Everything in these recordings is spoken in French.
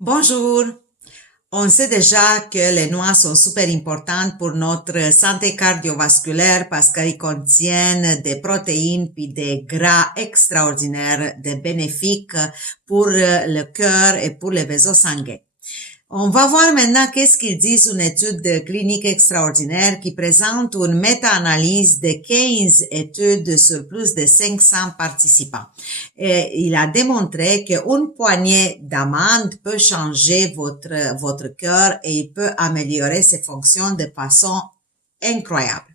Bonjour. On sait déjà que les noix sont super importantes pour notre santé cardiovasculaire parce qu'elles contiennent des protéines puis des gras extraordinaires, des bénéfiques pour le cœur et pour les vaisseaux sanguins. On va voir maintenant qu'est-ce qu'ils disent une étude clinique extraordinaire qui présente une méta-analyse de 15 études sur plus de 500 participants. Et il a démontré qu'une poignée d'amandes peut changer votre cœur et il peut améliorer ses fonctions de façon incroyable.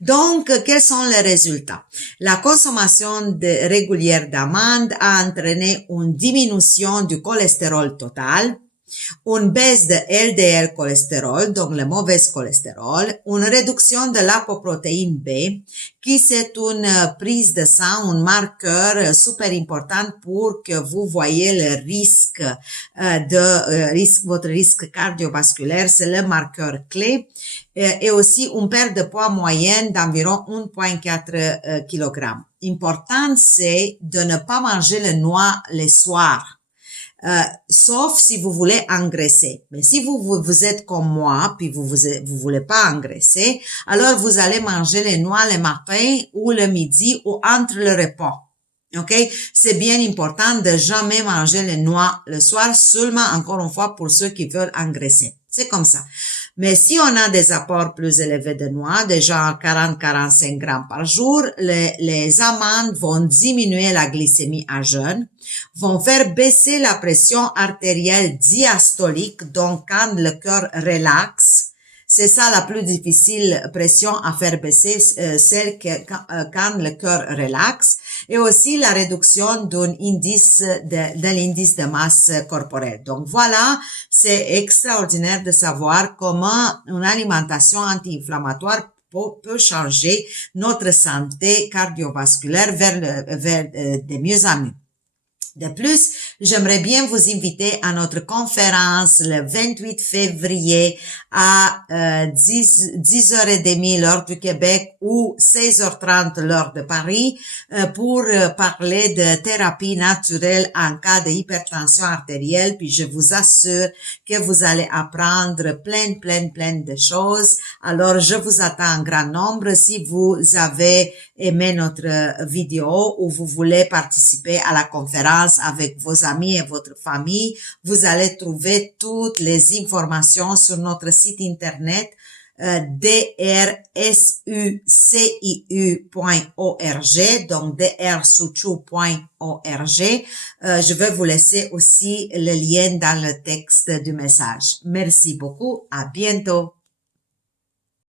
Donc, quels sont les résultats? La consommation régulière d'amandes a entraîné une diminution du cholestérol total, une baisse de LDL cholestérol, donc le mauvais cholestérol, une réduction de l'apoprotéine B, qui c'est une prise de sang, un marqueur super important pour que vous voyez le risque votre risque cardiovasculaire, c'est le marqueur clé, et aussi une perte de poids moyenne d'environ 1,4 kg. Important, c'est de ne pas manger les noix le soir. Sauf si vous voulez engraisser. Mais si vous êtes comme moi, puis vous voulez pas engraisser, alors vous allez manger les noix le matin ou le midi ou entre le repas. OK? C'est bien important de jamais manger les noix le soir, seulement encore une fois pour ceux qui veulent engraisser. C'est comme ça. Mais si on a des apports plus élevés de noix, déjà 40-45 grammes par jour, les amandes vont diminuer la glycémie à jeun, vont faire baisser la pression artérielle diastolique, donc quand le cœur relaxe. C'est ça la plus difficile pression à faire baisser, celle quand le cœur relaxe, et aussi la réduction d'un indice de l'indice de masse corporelle. Donc voilà, c'est extraordinaire de savoir comment une alimentation anti-inflammatoire peut changer notre santé cardiovasculaire vers de mieux en mieux. De plus, j'aimerais bien vous inviter à notre conférence le 28 février à 10h30 l'heure du Québec ou 16h30 l'heure de Paris pour parler de thérapie naturelle en cas d'hypertension artérielle. Puis je vous assure que vous allez apprendre plein de choses. Alors, je vous attends en grand nombre. Si vous avez aimé notre vidéo ou vous voulez participer à la conférence avec vos amis et votre famille, vous allez trouver toutes les informations sur notre site internet drsuciu.org, donc drsuciu.org. Je vais vous laisser aussi le lien dans le texte du message. Merci beaucoup. À bientôt.